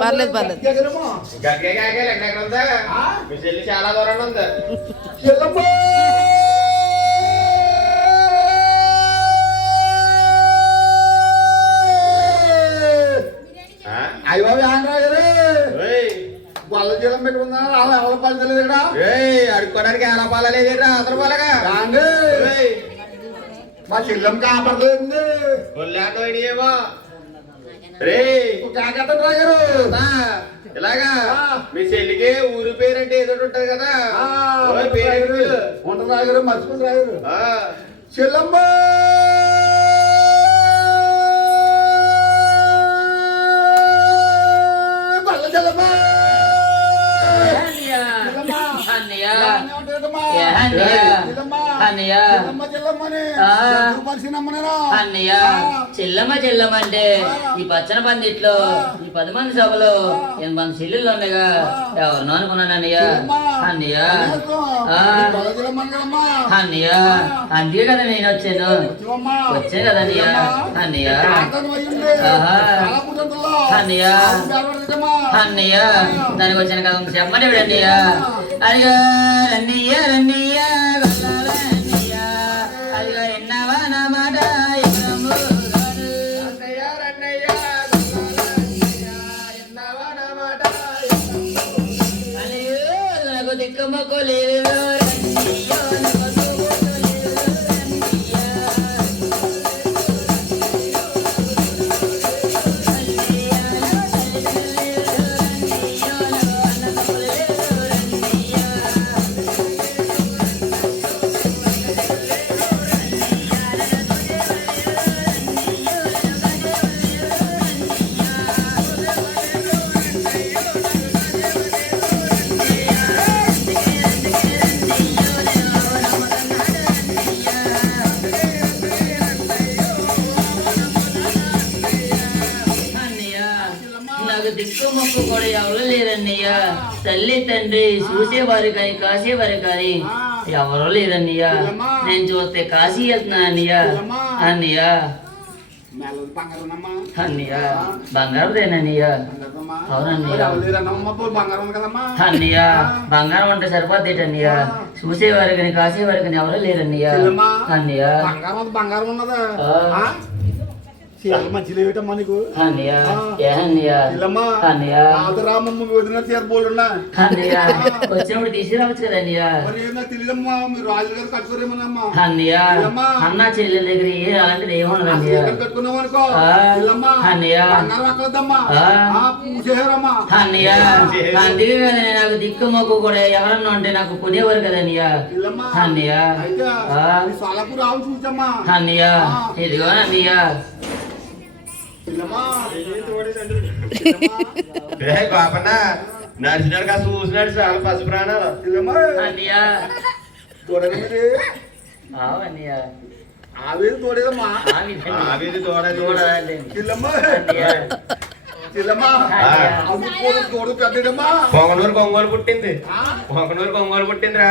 పర్లేదు పర్లేదు చాలా దూరంగా ఉందా అయ్య బాబు ఆంధ్రాగారు వాళ్ళ జీలం పెట్టుకున్నా వాళ్ళ పల్లెలేదు ఇక్కడ అడుక్కోడానికి ఎలా పాలలేదు అతను పాలగా మా చెల్లం కాపర్లేదు రే కాకరాగారు ఇలాగా మీ చెల్లికి ఊరి పేరంటే ఏదో ఉంటది కదా పేరు ఉండరాగారు మర్చిపోయి రాగారు చెల్లమ్మ చెల్లమ్మ చెల్లమ్మ అంటే ఈ పచ్చన పందిట్లో ఈ 10 మంది సభలో 8 మంది చెల్లెళ్ళు ఉండగా ఎవరినో అనుకున్నాను అన్నయ్య అన్నయ్య అన్నయ్య అందుకే కదా నేను వచ్చాను వచ్చే కదా అన్నయ్య అన్నయ్య అన్నయ్య అన్నయ్య దానికి వచ్చిన కదా చెప్పండి అన్నయ్య అదిగా రన్నయ్య రన్నయ్య అదిగా ఎన్నవా నా మాట నాకు దిక్కమ్మకో లేదు దిక్కు మొక్కు కూడా ఎవరు లేరన్నయ్య తల్లి తండ్రి చూసేవారు కానీ కాసేవారు కానీ ఎవరూ లేరన్నయ్య నేను చూస్తే కాశీ వెళ్తున్నా అన్నయ్య అన్నయ్య అన్నయ్య బంగారదేనన్నయ్య అవునన్నయ్య అన్నయ్య బంగారం అంటే సరిపోద్ది అన్నయ్య చూసేవారు కానీ కాసేవారు కానీ ఎవరూ లేరన్నయ్య అన్నయ్య బంగారం ఉన్నదా మంచిగా ఏమిటమ్మా నీకు వచ్చినప్పుడు తీసుకురావచ్చు కదా తెలియదమ్మా మీరు రాజుగారు కట్టుకోరేమోనమ్మా అన్న చెల్లెల దగ్గర అలాంటిది ఏముండదు కట్టుకున్నాం అనుకో అన్నయ్య అందుకే కదా నాకు దిక్కు మొక్కు కూడా ఎవరన్నా ఉంటే నాకు కొనేవారు కదా అన్నయ్య అన్నయ్య అన్నయ్య ఇదిగో అన్నయ్య బాపన్న నడిచినాడు కాదు చూసినాడు చాలా పసు ప్రాణాలు ఆవేది తోడేదమ్మా ఆవేది తోడ పొంగనూరు కొంగోలు పుట్టింది పొంగనూరు కొంగోలు పుట్టింది రా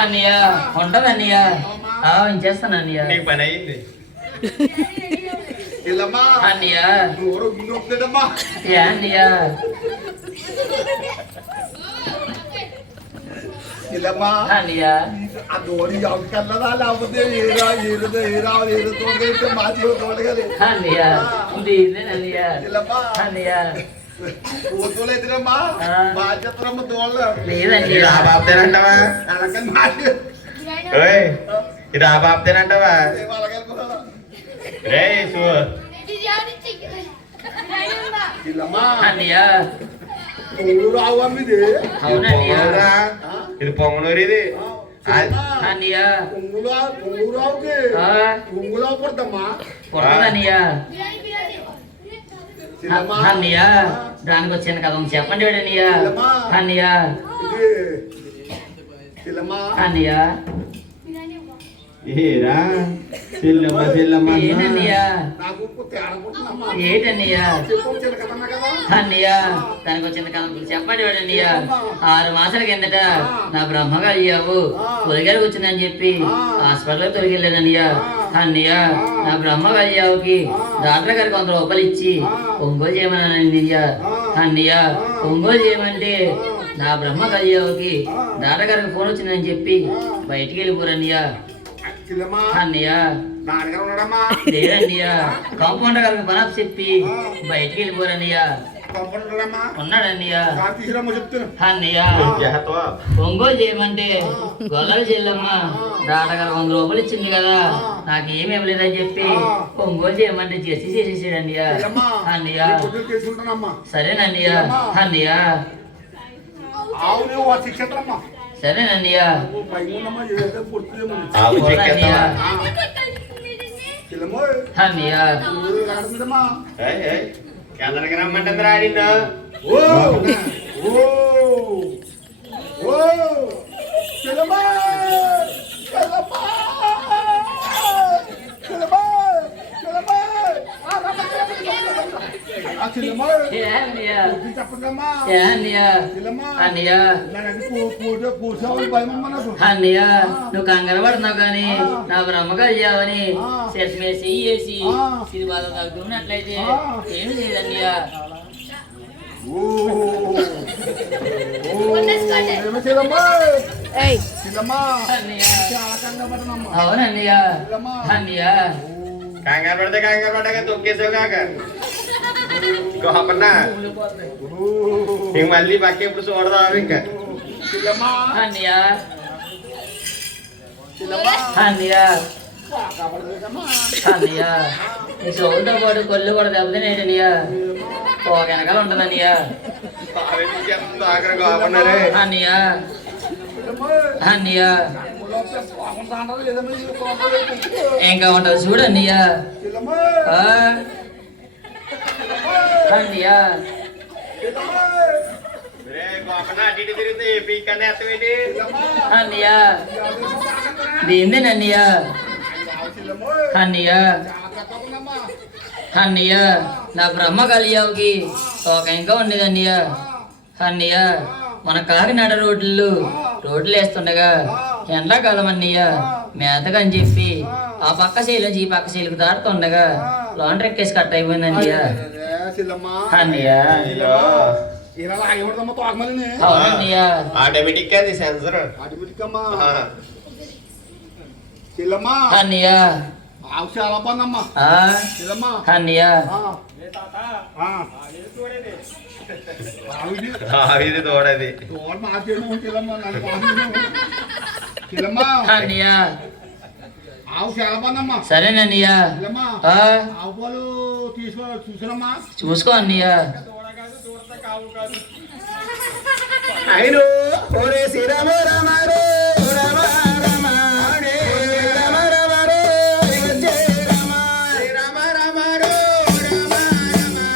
అన్నయ్య ఉంటది అన్నయ్య చేస్తాను అన్నయ్య నీకు పని అయ్యింది అన్నయ్య అన్నయ్య అన్నయ్య ఇది ఆ బాబుతేనంటావా ఇది ఆ బాబుతేనంటావా రే అన్నయ్య ఇది పొంగనూరు ఇది అన్నయ్య అన్నయ్య దానికి వచ్చాను కదా చెప్పండి అన్నయ్య అన్నయ్య అన్నయ్య ఏరా చెల్లమ్మ చెల్లమ్మ అన్నా. ఏంటన్నయ్యా నాకు తేడా పుట్టిందమ్మా. ఏంటన్నయ్యా చెప్పు చిలకదన్నా కదా. అన్నయ్య దానికి వచ్చిన కనుక చెప్పండి వాడన్నయ్య 6 మాసాల కిందట నా బ్రహ్మగా అయ్యావు తొలగారికి వచ్చిందని చెప్పి హాస్పిటల్కి తొలగిళ్ళానన్నయ్య. అన్నయ్య నా బ్రహ్మగా అయ్యావుకి డాక్టర్ గారికి 100 రూపాయలు ఇచ్చి ఒంగోలు చేయమన్నానన్నయ్య. అన్నయ్య ఒంగోలు చేయమంటే నా బ్రహ్మగా అయ్యావుకి డాక్టర్ గారికి ఫోన్ వచ్చిందని చెప్పి బయటికి వెళ్ళిపోరన్నయ్య. చెల్లమ్మా అన్నయ్య నాన్నగారు ఉన్నాడమ్మా. లేదన్నయ్య కాంపౌండర్ గారికి పనాపు చెప్పి బయటికి వెళ్ళిపోరన్నయ్య. పంపడమ్మా. ఉన్నాడన్నయ్య. తీసుకురమ్మా చెప్తాను. అన్నయ్య ఒంగోలు చేయమంటే గొల్లలు చెల్లమ్మ దాటగారు 100 రూపాయలు ఇచ్చింది కదా నాకేమి ఇవ్వలేదని చెప్పి ఒంగోలు చేయమంటే చేసేసాడన్నయ్య. అన్నయ్య తీసుకుంటానమ్మా. సరేనన్నయ్య. అన్నయ్య ఆవు నువ్వు శిక్షమ్మా. సరేనన్నయ్య. పైన ఏదో పుడుతుందేమో. అన్నయ్య చెల్లమ్మో అన్నయ్య ఊరు రాడమ్మా. ఎందరికి రమ్మంటుంది రాడిన్నా. ఓ ఓ ఓ చెల్లమ్మా చెల్లమ్మా చెల్లమ్మా చెల్లమ్మా ఆ చెల్లమ్మా ఏ అన్నయ్య చెప్పండమ్మా. ఏ అన్నయ్య చెల్లమ్మా అన్నయ్య కూర్చోవాలి భయమమ్మా నాకు. అన్నయ్య నువ్వు కంగారు పడుతున్నావు కానీ నా బ్రహ్మగా అయ్యావని చేసి వేసి సిరిబాధ తగ్గున్నట్లయితే ఏమి లేదన్నయ్య. ఓ ఏమో చెల్లమ్మా చెల్లమ్మా అన్నయ్య చాలా కంగారు పడనమ్మా. అవునన్నయ్య. అన్నయ్య కంగారు పడ్డాక తొక్కేసావు కాక గోపన్నా ఇంక మళ్ళీ పక్క ఎప్పుడు చూడదావు ఇంకా. చెల్లమ్మా అన్నయ్య చెల్లమ్మా అన్నయ్య కాపాడలేదమ్మా. అన్నయ్య నీ చెవులతో పాటు కొళ్ళు కూడా దెబ్బతినేటన్నయ్య. ఒక వెనకాల ఉంటుందన్నయ్య. ఆఖరి గోపన్నారే. అన్నయ్య చెల్లమ్మా అన్నయ్య పాపం తాండదు లేదమ్మా. ఇది కోపం ఇంకా ఉంటుంది చూడు అన్నయ్య. చెల్లమ్మా ఆ, అన్నయ్య చెల్లమ్మా గోపన్న అటు ఇటు తిరిగితే పీకన్నా ఎత్తవేంటి. అన్నయ్య దీందేనన్నయ్య. చెల్లమ్మా అన్నయ్య జాగ్రత్తమ్మా. అన్నయ్య నా బ్రహ్మ కలియావుకి ఒక ఇంకా ఉండేదన్నయ్య. అన్నయ్య మన కాకినాడ రోడ్లు వేస్తుండగా ఎండాకాలం అన్నయ్య మేతకని చెప్పి ఆ పక్క శైలి ఈ పక్క శైలికి దాటుతుండగా లాండ్రీ ఎక్కేసి కట్ అయిపోయిందన్నయ్య. చెల్లమ్మా అన్నయ్య ఇలా లాగేమడదమ్మా తోకమల్ని. అవునన్నయ్య. ఆటోమేటిక్ అది సెన్సర్. అటుమిటికమ్మా. చెల్లమ్మా అన్నయ్య ఆవు చాలా బాగుందమ్మా. ఆ, చెల్లమ్మా అన్నయ్య ఇది తోడది. తోడు మాకేమో చెల్లమ్మా నన్ను బాగుంది. చెల్లమ్మా అన్నయ్య ఆవు చాలా బాగుందమ్మా. సరేనన్నయ్య. చెల్లమ్మా ఆ, ఆవు పాలు చూసానమ్మా. చూసుకో అన్నయ్య. అయిను ఓరే శ్రీరామ రామ రే రామ రామ రే రామ రామ రే జయ రామ శ్రీరామ రామ రే రామ రామ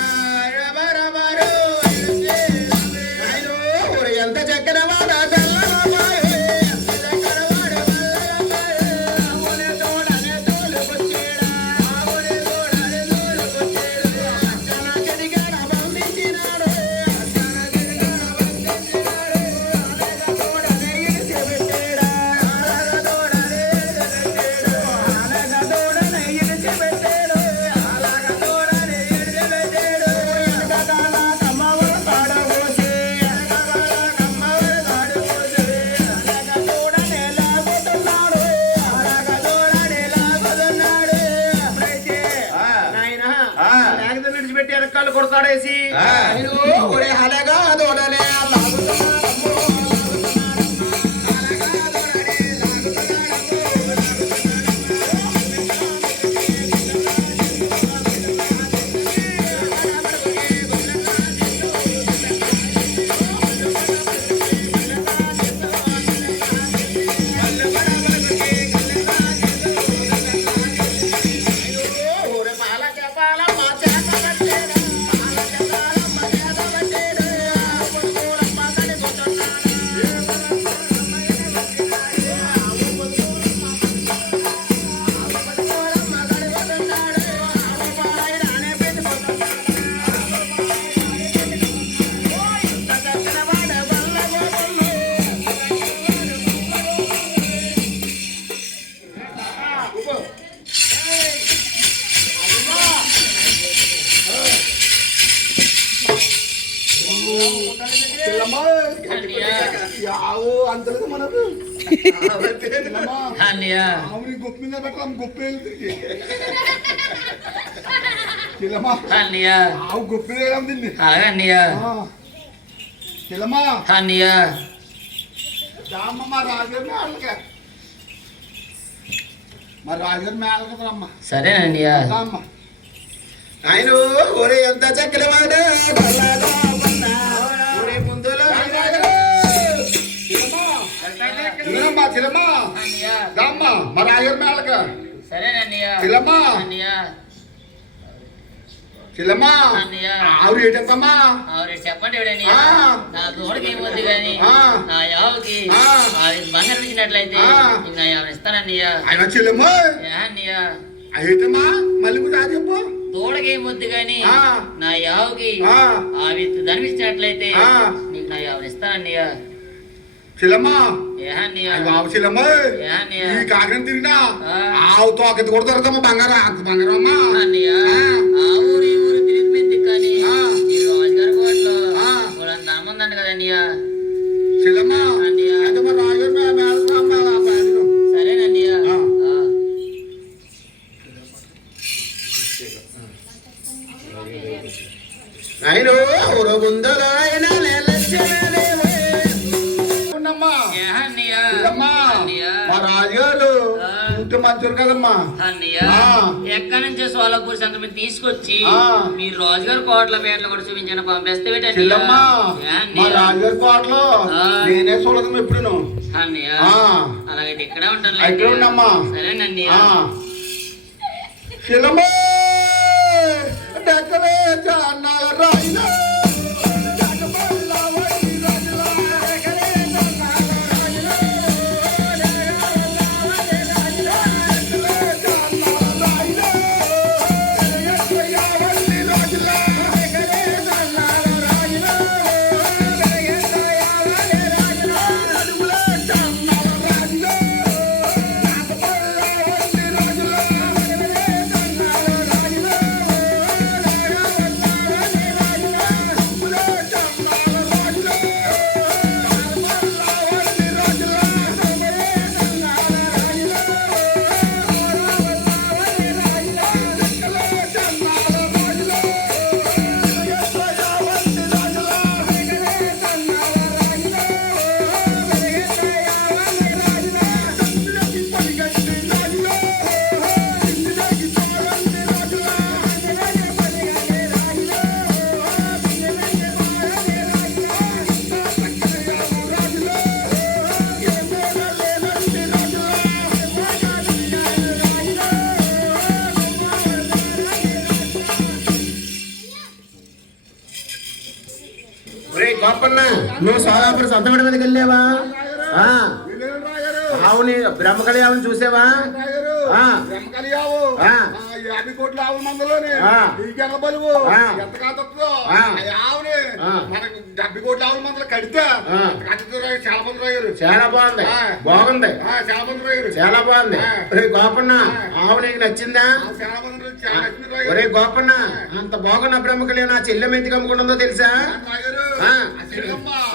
రామ రామ రే జయ రామ. అయిను ఓరే ఎంత చక్కని మాట తెల్లవాడే చక్కనవాడే ఆవునే తోడనే తోలుకొచ్చేడా ఆవునే తోడనే తోలుకొచ్చేడా అక్కన కడిగాడ పంపించినాడు అక్కన కడిగాడ పంపించినాడు అలాగ తోడనే ఇడిచి పెట్టేడా అలాగ తోడనే ఇడిచి అలాగ తోడనే ఇడిచి పెట్టేడు అలాగ తోడనే ఇడిచి పెట్టేడు ఎనకగాల కమ్మవర తాడబోసి ఎనకగాల కమ్మవర తాడబోసి అలాగ తోడనే లాగుతున్నాడు అలాగ తోడనే లాగుతున్నాడు. అయితే నాయనా లేకపోతే విడిచిపెట్టి వెనకాల కొడతాడేసి ఒరే హలగా తోడలే లాగుతున్నాడమ్మో ఓరే పాల చెప్పాలమ్మ చేత పట్టేడు పాల చెప్పాలమ్మ చేత పట్టేడు చెల్లమ్మా అన్నయ్య ఆవుని గొప్ప మీద పెట్టాం గొప్ప వెళ్తుంది చెల్లమ్మా అన్నయ్య ఆవు గొప్ప వేయడం తింది అలాగే అన్నయ్య చెల్లమ్మా అన్నయ్య రామ్మ మా రాజుగారి మేళక మా రాజుగారి మేళక రమ్మ సరేనన్నయ్య రామ్మ ఆయన ఒరే ఎంత చక్కలవాడు ఒరే ముందులో చెల్లమ్మా చెల్లమ్మా అన్నయ్య రామ్మ మా రాజుగారి మేళక సరేనన్నయ్య చెల్లమ్మా అన్నయ్య చెల్లమ్మా అన్నయ్య ఆవు రేటమ్మా ఆవిడ చెప్పండి ఎవడన్నయ్య ఆ. నా దూడకి ఏమొద్దు కానీ ఆ. నా యావుకి ఆ. బంగారం ఇచ్చినట్లయితే ఆ. ఇంక నా యావని ఇస్తానన్నయ్య ఆయన చెల్లమ్మా ఏ అన్నయ్య అయితమ్మా మళ్ళీ కూడా చెప్పు దూడకి ఏమొద్దు కానీ ఆ. నా యావుకి ఆ. అవి ధనమిచ్చినట్లయితే ఆ. నీకు నా యావని ఇస్తానన్నయ్య చెల్లమ్మా ఏ అన్నయ్య బాబు చెల్లమ్మా ఏ అన్నయ్య ఈ కాకినాడ తిరిగినా ఆ. ఆవు తోకెత్తి కూడా దొరకమ్మా బంగారం అంత బంగారం అమ్మా అన్నయ్య ఆ. ఆ ఊరు ఈ ఊరు తిరిగి కానీ ఆ. ఈ రోజుగారి కోట్లో ఆ. వాళ్ళంత అమ్మందంట కదా అన్నయ్య చెల్లమ్మా అన్నయ్య అయితే మరి రాజుగారి మేళక అమ్మా సరేనన్నయ్య ఆ. ఆ. ఆయన ఒరే ముందులో ఆయన ఉన్నమ్మా ఏ అన్నయ్య చెల్లమ్మా అన్నయ్య మా రాజుగారు ఆ. ఉంటే మంచోరు కదమ్మా అన్నయ్య ఆ. ఎక్కడి నుంచి సోలాపూర్ సంత మీద తీసుకొచ్చి ఆ. మీరు రోజుగారు కోట్ల పేర్లు కూడా చూపించండి పంపిస్తే చెల్లమ్మా మా అన్నయ్య రాజుగారి కోటలో ఆ. నేనే చూడదు ఎప్పుడును అన్నయ్య ఆ. అలాగైతే ఇక్కడే ఉంటాను ఇక్కడే ఉండమ్మా. సరేనన్నయ్య చెల్లమ్మా డెక్కలే చాన్నాల రాయిన ఒరే గోపన్న నువ్వు సోలాపురం సంతగడ మీదకి వెళ్ళావా ఆ. ఆవుని బ్రహ్మకళి ఆవుని చూసావా ఆ. బ్రహ్మకలియావు ఆ. 50 కోట్ల ఆవుల మందలోని ఆ. ఈ గెల బలువు ఆ. ఎంత కాదొస్తుందో ఆ. ఆవుని ఆ. మనకు 70 కోట్ల ఆవుల మందలు కడితే ఆ. చాలా మంది రాయారు చాలా బాగుంది ఆ. బాగుంది చాలా మంది రాయారు చాలా బాగుంది ఆ. ఒరే గోపన్న ఆవు నీకు నచ్చిందా చాలా మంది చాలా మంది రాయారు ఒరే గోపన్న అంత బాగున్న బ్రహ్మకళి నా చెల్లెం ఎందుకు అమ్ముకుంటుందో తెలుసా రాయారు ఆ. ఆ.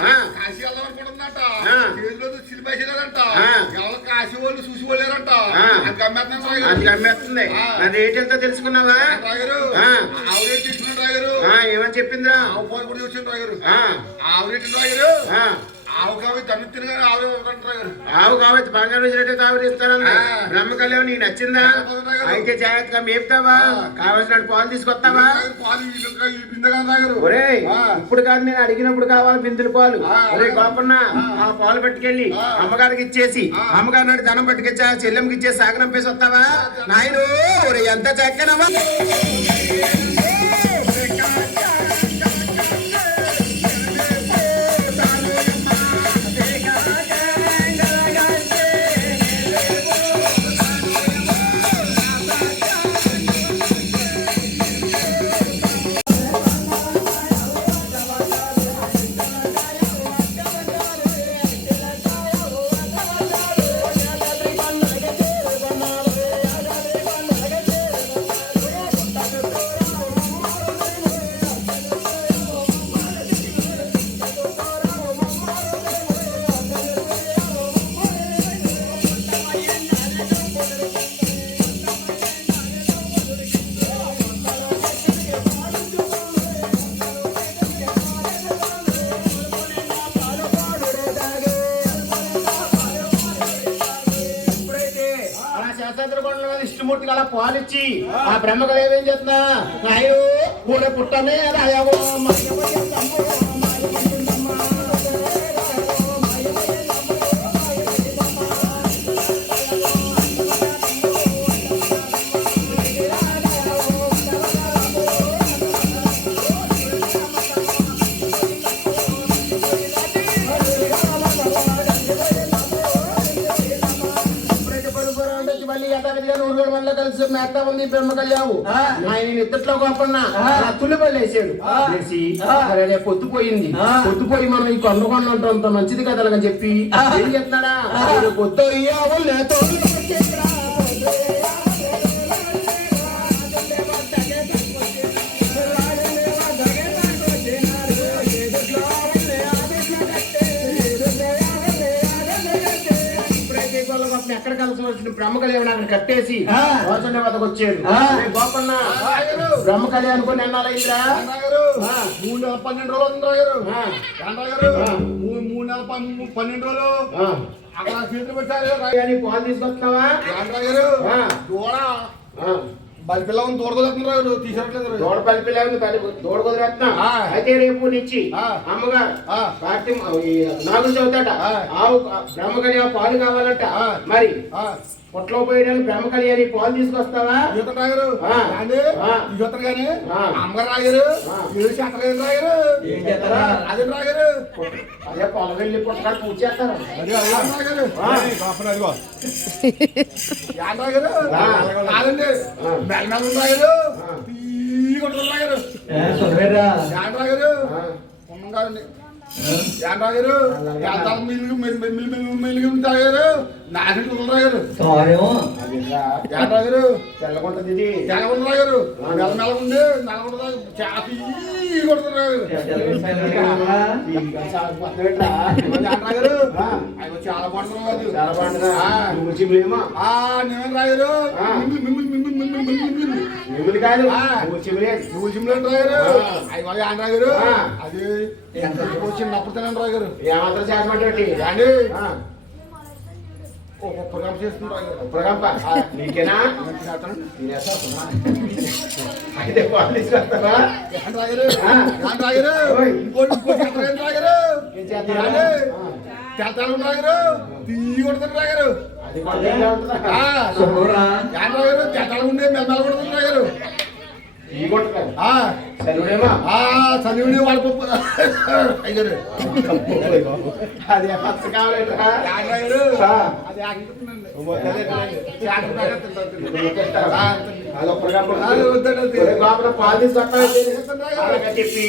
ఆ. కాశీ వెళ్ళాలనుకుంటుందంట ఆ. చేతిలో శిల్పేసారంట ఆ. ఎవరు కాశీ వాళ్ళు చూసి వాళ్ళారంట ఆ. అది అమ్మేస్తున్నాం అది రాయారు అమ్మేస్తుంది ఆ. నా రేట్ ఎంత తెలుసుకున్నావా రాయరు ఆ. ఆవురేట్ తీసుకుని రాయరు ఆ, ఏమని చెప్పిందిరా ఆవు పాలు కూడా చూసి రాయరు ఆ. ఆవురేట్ రాయరు ఆ. ఆవు కావి తను తినగానే ఆవు రాయరు ఆవు కావచ్చు బంగారు రేటు తావు ఇస్తానంది ఆ. బ్రహ్మకళ్యాణ్ నీకు నచ్చిందా అయితే జాగ్రత్తగా మేపుతావా కావాల్సిన పాలు తీసుకొస్తావా పాలు ఈ బిందగా రాయరు ఒరే ఆ. ఇప్పుడు కాదు నేను అడిగినప్పుడు కావాలి బిందులు పాలు ఆ. ఒరే గోపన్న ఆ పాలు పట్టుకెళ్ళి ఆ. అమ్మగారికి ఇచ్చేసి ఆ. అమ్మగారి నాటి ధనం పట్టుకొచ్చి ఆ చెల్లెంకి ఇచ్చేసి సాగనంపేసి వస్తావా నాయను ఒరే ఎంత చక్కనవా అలా శాస్త్ర కొండల మీద ఇష్టమూర్తికి అలా పాలిచ్చి ఆ బ్రహ్మకళ ఏమేం చేస్తున్నా నాయో కూడా పుట్టమే రాయవో కలిసి మేత ఉంది బ్రహ్మ కళ్యావు ఆయన ఇద్దట్లో గొప్పన్నా తుల్లిపల్లి వేసాడు వేసి రేపు పొద్దుపోయింది పొద్దుపోయి మనం ఈ కొండ ఉంటాం మంచిది కదా అని చెప్పి ఏం చెప్తున్నాడా పొద్దు అయ్యావు లేతో ఎక్కడ కలిసి వచ్చిన బ్రహ్మ కళ్యాణ్ అక్కడ కట్టేసి రోజుండే వద్దకు వచ్చాడు గోపన్న బ్రహ్మ కళ్యాణ్ అనుకుని ఎన్నాళ్ళైందిరా 3 నెలల 12 రోజులు అవుతుంది 3 నెలల 12 రోజులు అక్కడ చేతులు పెట్టారు పాలు తీసుకొస్తున్నావా బలిపిల్ల తోడుకోలేస్తున్నారు తీసేట్లేదు దూడ బలిపిల్ల దూడ కుదిరేస్తున్నా అయితే రేపు నుంచి అమ్మగారు నాగులు చదువుతాట ఆవు బ్రహ్మ కళ్యాణ్ పాలు కావాలంట మరి పొట్లో పోయడానికి బ్రహ్మ కళ్యాణి పాలు తీసుకొస్తావా రాగారు కానీ అమ్మగారు రాగారు రాగారు అదే రాగారు అదే పొలం వెళ్ళి పుట్టకాడు పూజ చేస్తారు కాదండి మెల్లమెల్ల రాగారు రాగారు రాగారు ఉన్నాగారండి రాగారు మెల్లిగి తాగారు నాగరు రాగారు రాగారు తెల్లగుంట తెల్లగుంట రాగారు మెల్లగుండి నల్లగుంట చాపి కొడుతున్నారు చాలా పడుతున్నారు చాలా పండుగ నేను రాగారు మిమ్మల్ని కాదు రాగారు అవి ఆయన రాగారు అది చిన్నప్పుడు తినండి రాగారు ఏమాత్రం చేతమంటే అండి ప్రగంప చేస్తున్నారు ప్రగంప నీకేనా అయితే పాలు తీసుకొస్తావా రాగారు ఇంకోటి రాగారు తెల్తాలు రాగారు తీయ కొడుతున్నారు రాగారు రాగారు తెల్తాలు ఉండే మెల్లమెల్ల కొడుతున్నారు రాగారు చదివి వాళ్ళ పప్పు అయ్యారు అది కావాలి పాలు తీసుకొస్తా చెప్పి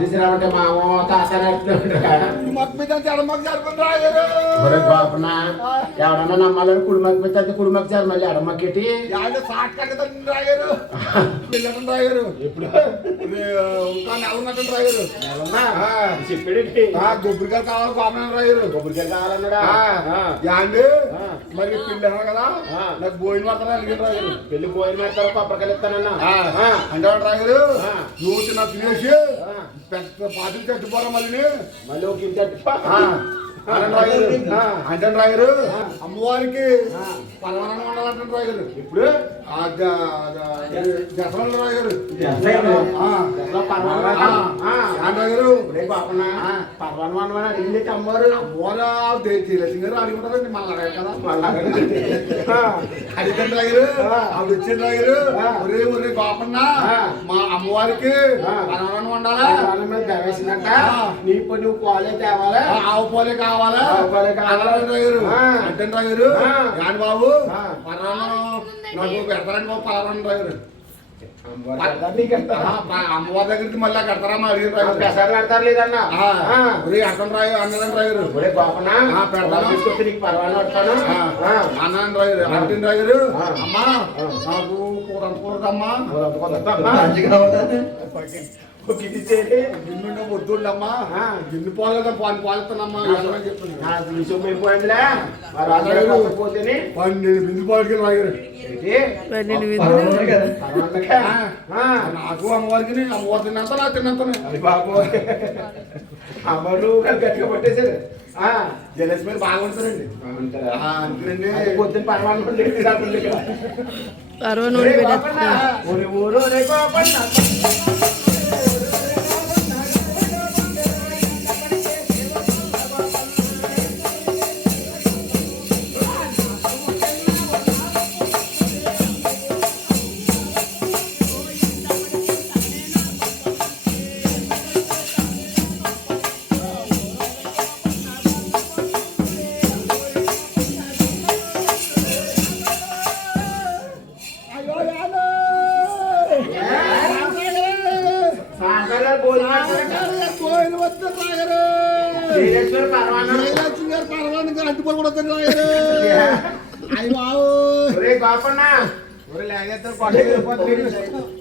తీసుకురావంటే మామో తాత ఎవడన్నా నమ్మాలని కుడిమకి పెట్టి కుడిమకి సార్ మళ్ళీ అడమ్మకెట్టి రాగారు ఎప్పుడు చెప్పాడు కొబ్బరికాయ కావాలి బాబు రాగారు కొబ్బరికాయ కావాలన్నాడా మరి పెళ్లి కదా నాకు బోయిన పడతాను అడిగిన రాగారు పెళ్లి పోయిన పెడతారు కొబ్బరికాయలు ఇస్తానన్నా అంటే రాగారు నువ్వు నాకు తినేసి పెద్ద పాటలు చచ్చిపోరా మళ్ళీ ఒక ఇంటి అంటే రాగారు అమ్మవారికి పలవనం ఉండాలంటే రాగారు ఇప్పుడు దసరాలు రాగారు రాగారు పర్వాన్ని అడిగింది అమ్మవారు అమ్మవారు తేలసింగ్ గారు అడుగుంటారండి మళ్ళీ అడగారు కదా అడిగితే రాగారు ఆవిడ వచ్చింది రాగారు ఒరే ఒరే బాపన్న మా అమ్మవారికి పలవనం ఉండాలా వేసిందంట నువ్వు పాలే తేవాలా ఆవు పాలే కావాలా రాగారు అంటే రాగారు బాబు పర్వాలను నాకు పెడతారండి బాబు పలవనం రాగారు అమ్మవారి దగ్గరికి మళ్ళీ కడతారా మా అడిగిన రాయరు పెసాలు పెడతారు లేదన్నా అర్థం రాయు అన్నదని రాయరు పెడతాను తీసుకొచ్చి నీకు పర్వాలేదు పడతాను అన్నని రాయరు అంటిని రాయరు అమ్మా నాకు కూరమ్మా గిన్నె వద్దుండమ్మా గిన్నె పోలేదా పాలు పాలుతానమ్మా చెప్పింది బిందు పాలకి రాయరు నాకు అమ్మవారికి అమ్మవారి తిన్నంత నాకు తిన్నంతనే అది బాబు అమ్మలు గట్టిగా పట్టేశారు జలస్ మీద బాగుంటారండి అంతేనండి పొద్దున్న పర్వాలేదు ఊరు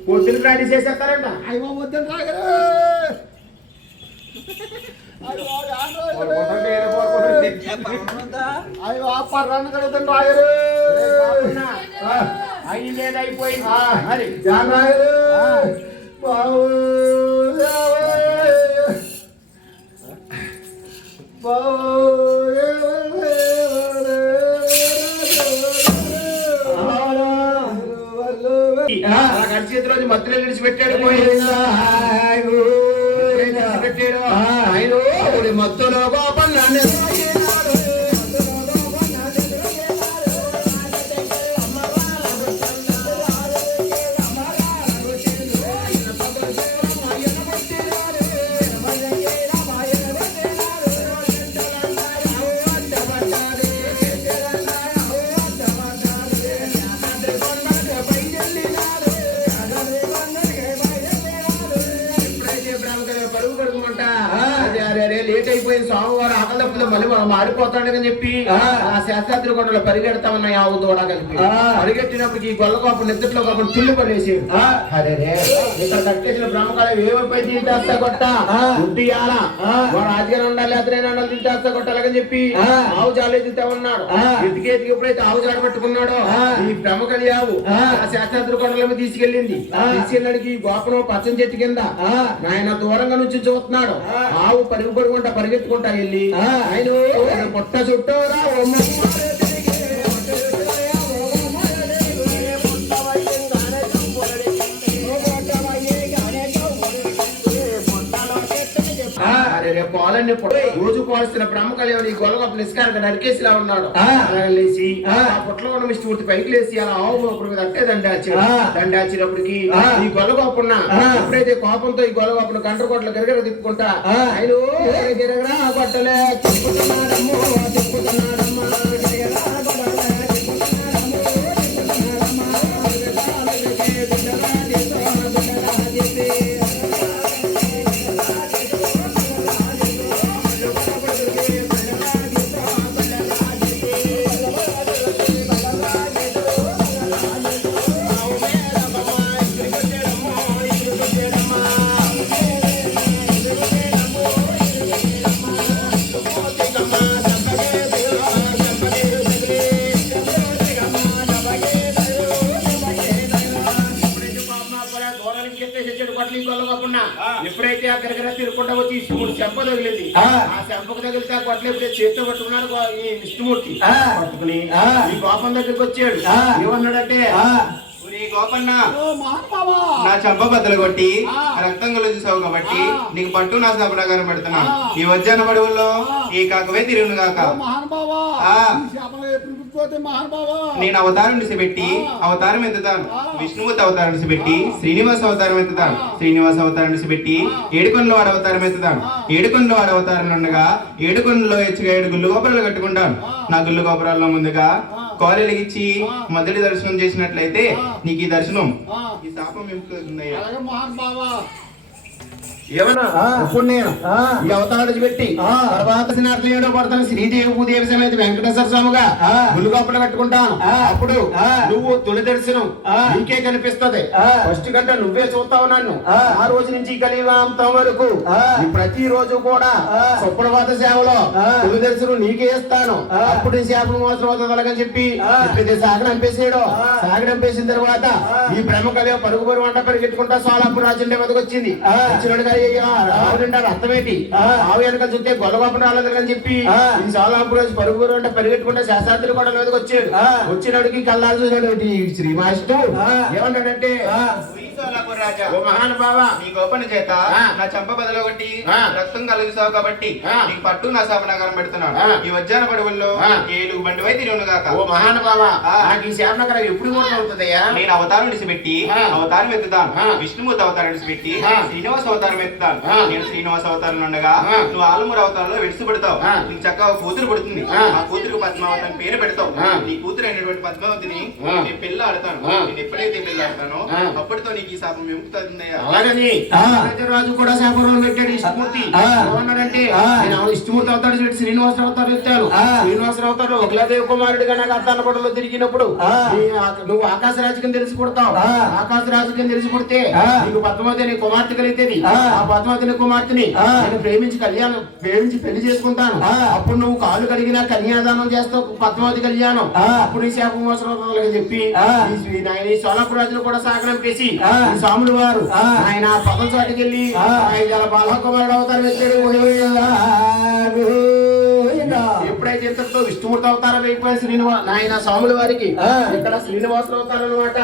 పొద్దున ప్రాక్టీస్ చేసేస్తారంట అయ్యో పర్వాన్ని కడుగుతాను రాయరు అయి లేదైపోయింది మరి రాయరు చేతి రోజు మధ్యలో విడిచిపెట్టాడు పెట్టాడు ఆయన మత్తులో కోపం లేట్ అయిపోయింది సోమవారం ఆకలి తప్పులు మళ్ళీ మనం మారిపోతాడని చెప్పి ఆ శాస్త్రాత్రి కొండలో పరిగెడతా ఉన్నాయి ఆవు దూడ కలిపి పరిగెట్టినప్పుడు ఈ గొల్ల కోపం నిద్రలో కోపం తుల్లి పడేసి అరే ఇక్కడ కట్టేసిన బ్రహ్మకాలం ఏమైపోయి తింటేస్తా కొట్ట ఉద్దియాల రాజకీయం ఉండాలి అతనే తింటేస్తా కొట్టాలని చెప్పి ఆవు జాలు ఎత్తుతా ఉన్నాడు ఎతికి ఎప్పుడైతే ఆవు జాడ పట్టుకున్నాడో ఈ బ్రహ్మకలి ఆవు ఆ శాస్త్రాత్రి కొండలో తీసుకెళ్ళింది తీసుకెళ్ళడానికి ఈ గోపం పచ్చని చెట్టు కింద ఆయన దూరంగా నుంచి చూస్తున్నాడు ఆవు పరుగుకుంటా పరిగెత్తుకుంటా వెళ్ళి ఆయన పొట్ట చుట్టూ పాలన్నీ రోజు పోల్సిన బ్రహ్మకళ్యాణి గొల్లగొప్ప నిస్కారంగా నరికేసిలా ఉన్నాడు లేచి ఆ పొట్లో ఉన్న మిష్టి పైకి లేచి అలా ఆవు అప్పుడు మీద అట్టే దండాచినప్పటికి ఈ గొల్లగొప్ప ఎప్పుడైతే కోపంతో ఈ గొల్లగొప్పను గంట కొట్ల గిరగర తిప్పుకుంటా ఆయన గిరగరా కొట్టలే తిప్పుతున్నాడమ్మో తిప్పుతున్నాడమ్మా ఎప్పుడైతే ఆ గిరగిర తిరుగుకుంటా వచ్చి విష్ణుమూర్తి చెంప తగిలింది ఆ చెంపకు తగిలితే ఆ కొట్లు ఎప్పుడైతే చేతితో పట్టుకున్నాడు ఈ విష్ణుమూర్తి పట్టుకుని ఈ గోపం దగ్గరికి వచ్చాడు ఏమన్నాడంటే గోపన్న నా చెంప బద్దలు కొట్టి రక్తం కొలిసావు కాబట్టి నీకు పట్టు నా సభ ప్రకారం పెడుతున్నా ఈ వజ్జన పడువుల్లో ఈ కాకవే తిరుగును కాక నేను అవతారం పెట్టి అవతారం ఎత్తుతాను విష్ణుమూర్తి అవతారం పెట్టి శ్రీనివాస అవతారం ఎత్తుతాను శ్రీనివాస అవతారం పెట్టి ఏడుకొండలో వాడు అవతారం ఎత్తుతాను ఏడుకొండలో వాడు అవతారం ఉండగా ఏడుకొండలో ఎచ్చుగా 7 గుళ్ళు గోపురాలు కట్టుకుంటాను నా గుళ్ళు గోపురాల్లో ముందుగా కాలు వెలిగించి మొదటి దర్శనం చేసినట్లయితే నీకు ఈ దర్శనం ఈ శాపం విముక్తమవుతుందయ్యా. అలాగే మోహన్ బాబా ఏమన్నా ఇప్పుడు నేను ఈ అవతారం పెట్టి తర్వాత సినార్లు ఏడో పడతాను శ్రీదేవి భూదేవి సమేత వెంకటేశ్వర స్వామిగా గులుగొప్పలు కట్టుకుంటాను. అప్పుడు నువ్వు తొలి దర్శనం నీకే కనిపిస్తది. ఫస్ట్ గంట నువ్వే చూస్తావు నన్ను. ఆ రోజు నుంచి కలియుగాంతం వరకు ప్రతి రోజు కూడా సుప్రభాత సేవలో తొలి దర్శనం నీకే ఇస్తాను. అప్పుడు శాపం మోసం అవుతుందని చెప్పి సాగడంపేసాడు. సాగడంపేసిన తర్వాత ఈ బ్రహ్మ కళ పరుగు పరుగు వంట పరిగెట్టుకుంటా సోలాపూర్ రాజుండే వద్దకు వచ్చింది. వచ్చినట్టుగా అర్థం ఏంటి ఆవు వెనక చూస్తే గొల్లగొప్ప రాలేదని చెప్పి ఈ సోలాపూర్ రోజు పరుగు అంటే పరిగెట్టుకుంటే శాస్త్రార్థులు కూడా మీదకి వచ్చాడు. వచ్చినడికి కళ్ళారు చూసాడు శ్రీమాష్టు ఏమన్నాడంటే సోలాపూర్ రాజా, ఓ మహానుభావ, నీ గోపన చేత నా చంప బదులు ఒకటి రక్తం కలుగుతావు కాబట్టి నీకు పట్టు నా శాపనగరం పెడుతున్నాను. ఈ వజ్రాన పడవల్లో ఏలుగు బండి వై తిరుగును గాక. ఓ మహానుభావ, నాకు ఈ శాపనగరం ఎప్పుడు కూడా అవుతుందయ్యా? నేను అవతారం విడిచిపెట్టి అవతారం ఎత్తుతాను. విష్ణుమూర్తి అవతారం విడిచిపెట్టి శ్రీనివాస అవతారం ఎత్తుతాను. నేను శ్రీనివాస అవతారం ఉండగా నువ్వు ఆలమూరు అవతారంలో విడిచిపెడతావు. నీకు చక్కగా కూతురు పడుతుంది. ఆ కూతురు పద్మావతి అని పేరు పెడతావు. నీ కూతురు అయినటువంటి పద్మావతిని నేను పెళ్ళి ఆడతాను. నేను ఎప్పుడైతే పెళ్ళి ఆడతానో అప్పటితో నీకు ఈ శాపం విముక్తవుతుందయ్యా. అలాగని రాజు కూడా శాపం పెట్టాడు. ఇష్టమూర్తి ఏమన్నాడంటే నేను ఇష్టమూర్తి అవతారం పెట్టి శ్రీనివాస అవతారం ఎత్తాను. శ్రీనివాస అవతారం ఒకలాదేవి కుమారుడిగా నాకు అద్దాలపడలో తిరిగినప్పుడు నువ్వు ఆకాశరాజు కింద తెలిసి కొడతావు. ఆకాశరాజు కింద తెలిసి కొడితే నీకు పద్మావతి నీ కుమార్తె కలిగితేది. ఆ పద్మావతి కుమార్తెని నేను ప్రేమించి పెళ్లి చేసుకుంటాను. అప్పుడు నువ్వు కాళ్ళు కడిగినా కన్యాదానం చేస్తావు పద్మావతి కళ్యాణం. అప్పుడు ఈ శాపం మోసం చెప్పి ఈ సోలాపూర్ రాజులు కూడా సాగరం పేసి ఈ స్వాములు వారు ఆయన పదం చాటుకి వెళ్ళి ఆయన బాలకుమారుడు అవతారం ఎత్తాడు. ఎప్పుడైతే ఇంతటితో విష్ణుమూర్తి అవతారం అయిపోయి ఆయన స్వాముల వారికి ఇక్కడ శ్రీనివాసుల అవతారం అనమాట.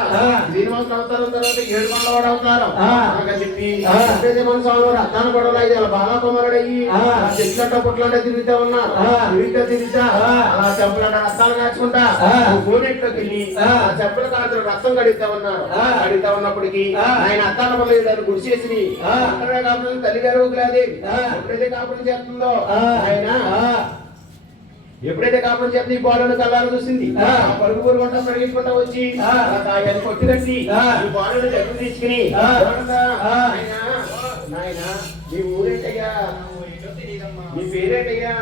శ్రీనివాసుల అవతారం తర్వాత 7 కొండవాడు అవతారం చెప్పి మన స్వాములు వారు అద్దాన గొడవలు అయితే బాలకుమారుడు అయ్యి చెట్లంట పుట్లంట తిరుగుతా ఉన్నారు. తిరుగుతా అలా చెంపలంట రక్తాలు కాచుకుంటా కోనెట్లోకి వెళ్ళి చెంపల కాదు రక్తం కడుగుతా ఉన్నారు. కడుగుతా ఉన్నప్పటికీ ఆయన అద్దాన పడలేదు గుడిసేసి కాపురం తల్లిగారు ఎప్పుడైతే కాపురం చేస్తుందో ఆయన ఎప్పుడైతే కాపురం చేస్తే ఈ బాలుని కళ్ళారు చూసింది. పరుగు పరుగుంటా పరిగెత్తుకుంటా వచ్చి ఆయన కొట్టి కట్టి ఈ బాలుని దగ్గర తీసుకుని నాయన నీ ఊరేటయ్యా, నీ పేరేటయ్యా?